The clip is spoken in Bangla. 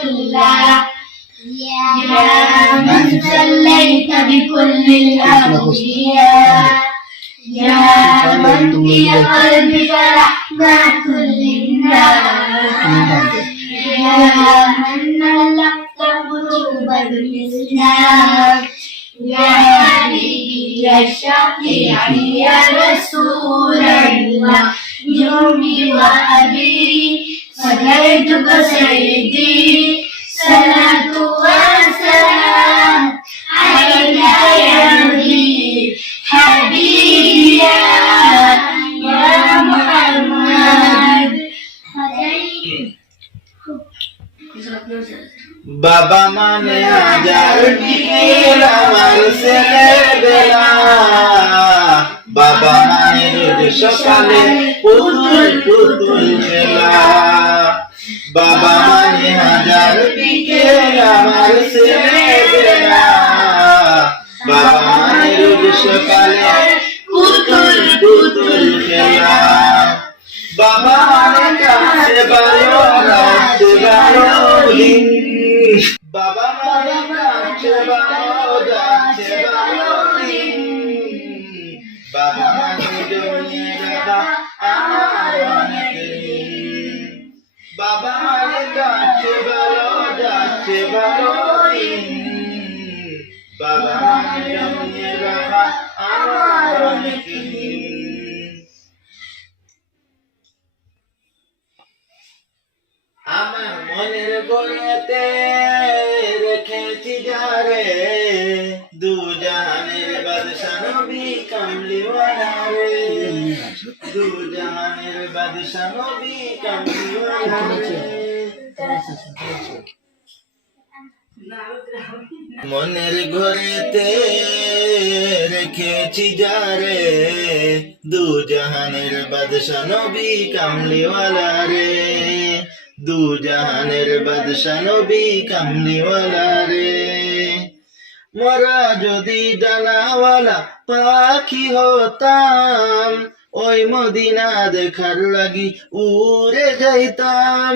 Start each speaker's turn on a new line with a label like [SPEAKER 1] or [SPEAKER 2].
[SPEAKER 1] السلام عليكم ورحمة الله يا من صليت بكل الأنبياء يا من في قلبك رحمة للناس يا من ملكت قلوب الإسلام يا حبيبي يا شفيعي يا رسول الله يومي وأبي صليتك سيدي
[SPEAKER 2] বাবা মানে আমার ছেলেবেলা বাবা মানে সকালে বাবা মানে হাজার বিকেল আমার বাবা মানে সকালে পুতুল পুতুল রাত বারো দিন বাবা কাছে বারো যাচ্ছে বারো দিন বাবা মানে জমিয়ে আমার অনেক বাবা মানে মনের গড়েতে রেখেছি যারে দু জাহানের বাদশা নবী কামলিওয়ালা রে। দু জাহানের বাদশা নবী কামলিওয়ালা মনের ঘরেতে রেখেছি যারে দু জাহানের বাদশা নবী কামলিওয়ালা রে। দু জাহানের বাদশা নবী কামলিওয়ালা রে মরা যদি ডানাওয়ালা পাখি হতাম, ওই মদিনা দেখার লাগি উড়ে যাইতাম।